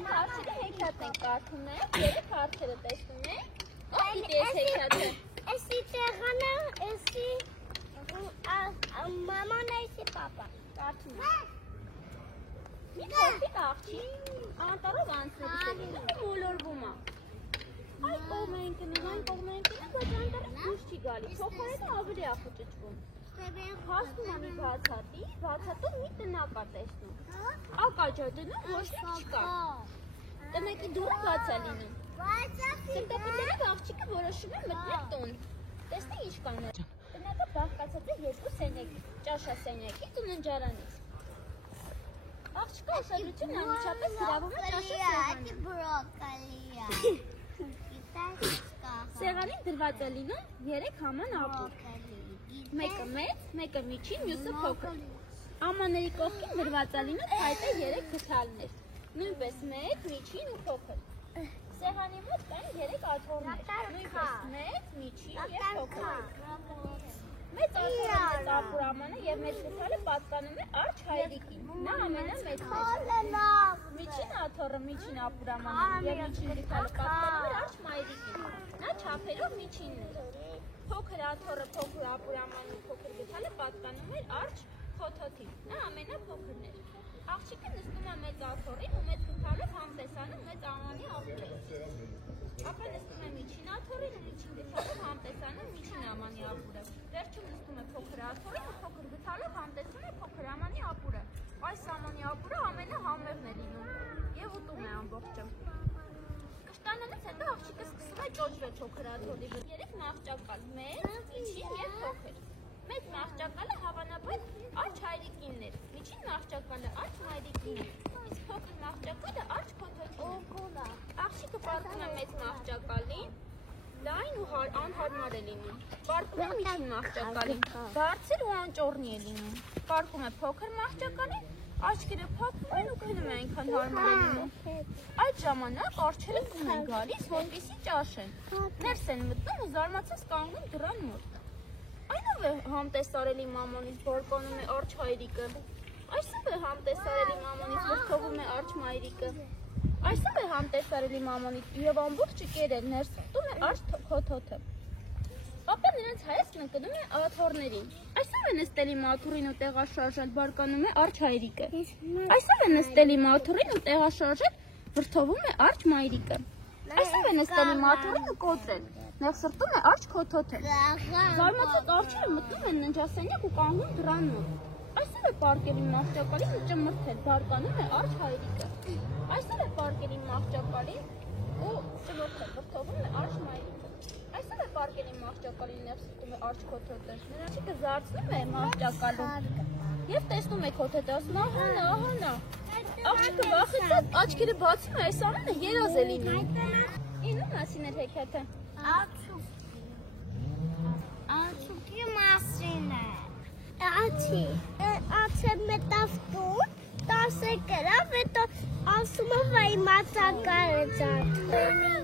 Երեք հարցերը հեքիաթ են կարդում եք, երեք հարցերը տեսնում եք, ով գիտի ես հեքիաթը։ Էսի տեղանը, էսի մաման էսի պապա։ Կարդում եք։ Մի փոքրիկ աղջի անտառով անցնելիս է մոլորվում է։ Այդ կողմը են գնում, այն կողմը են գնում, բայց անտառը դուրս չի գալիս, փոխարենը ավելի է խճճվում։ Հասնում է մի բացատում մի տնակ է տեսնում։ Ակաջ է դնում, ոչ մեկ չկա։ Տնակի դուռը բաց է լինում։ Սրտապետերով աղջիկը որոշում է մտնել տուն։ Տեսնի ինչ կա ներ։ Տնակը բաղկացած է երկու սենյակից, ճաշասենյակից ու ննջարանից։ Աղջիկը ուշադրություն անմիջապես հրավում է ճաշասենյակից։ Սեղանին դրված է լինում 3 haման ապուր։ Մեկը մեծ, մեկը միջին, մյուսը փոքր։ Ամանների կողքին դրված է լինում փայտե 3 գդալներ։ Նույնպես մեծ, միջին ու փոքր։ Սեղանի մոտ կան 3 աթոռներ, նույնպես մեծ, միջին և փոքր։ Մեծ աթոռը ամանը և մեծ գդալը պատկանում է արջը հայրիկին։ Նա ամենամեծն է։ Միջին աթոռը միջին ապուրամանը և միջին գդալը պատկանում է արջը մայրիկին։ Նա չափերով միջինն է։ Փոքր աթոռը փոքր ապուրամանը ու փոքր գդալը պատկանում է արջը խոթոթին։ Նա ամենափոքրն է։ Աղջիկը նստում է մեծ աթոռին ու մեծ գդալով համտեսանում մեծ ամանի ապուրը։ Ապա նստում է միջին աթոռին ու միջին գդալով համտեսանում միջին ամանի ապուրը։ Վերջում նստում է փոքր աթոռին ու փոքր գդալով համտեսում է փոքր ամանի ապուրը։ Այս ամանի ապուրը ամենահամեղն է լինում և ուտում է ամբողջը։ Կշտանալուց հետո աղջիկը սկսում է ճոճվել փոքր աթոռի վրա։ 3 մահճակալ՝ մեծ, միջին և փոքր։ Մեծ մահճակալը հավանաբար արջը հայրիկինն էր, միջին մահճակալը արջը մայրիկինն էր, իսկ փոքր մահճակալը արջը խոթոթին էր։ Աղջիկը պառկում է մեծ մահճակալին, լայն ու անհարմար է լինում։ Պառկում է միջին մահճակալին, բարձր ու անճոռնի է լինում։ Պառկում է փոքր մահճակալին, աչքերը փակվում են ու գնում է այնքան հարմար է լինում։ Այդ ժամանակ արջերը տուն են գալիս, որպեսզի ճաշեն։ Ներս են մտնում ու զարմացած կանգնում դռան մոտ։ Այնով է համտեսարելի մամանից բարկանում է արջը հայրիկը։ Այսով է համտեսարելի մամանից վրդովում է արջը մայրիկը։ Այսով է համտեսարելի մամանից և ամբողջը կերել ներս մտնում է արջը խոթոթը։ Ապա նրանց հայացքն ընկնում է աթոռներին։ Այսով է նստելի մաթոռին ու տեղաշարժել բարկանում է արջը հայրիկը։ Այսով է նստելի մաթոռին ու տեղաշարժել վրդովում է արջը մայրիկը։ Այսով է նստելի մաթոռին ու կոտրել, նեղսրտում է արջը խոթոթը։ Զարմացած արջերը մտնում են ննջասենյակ ու կանգնում դռան մոտ։ Այսով է պարկելի մահճակալին ու ճմրթել, բարկանում է արջը հայրիկը։ Այսով է պարկելի մահճակալին ու ճմրթել, վրդովում է արջը մայրիկը։ Այսով է պարկելի մահճակալին նեղսրտում է արջը խոթոթը։ Նրանցիկը զարցնում է մահճակալում և տեսնում է խոթոթը, ասում ահա նա։ Աղջիկը վախեցած աչքերը բացում է, այս ամենը երազ է լինում։ Ինու մասին էր հեքիաթը։ Ացուկի մասին է։ Ացը մտավ տուն, 10 գրավ, հետո ասում է վայ մացակարը ձարթվենի։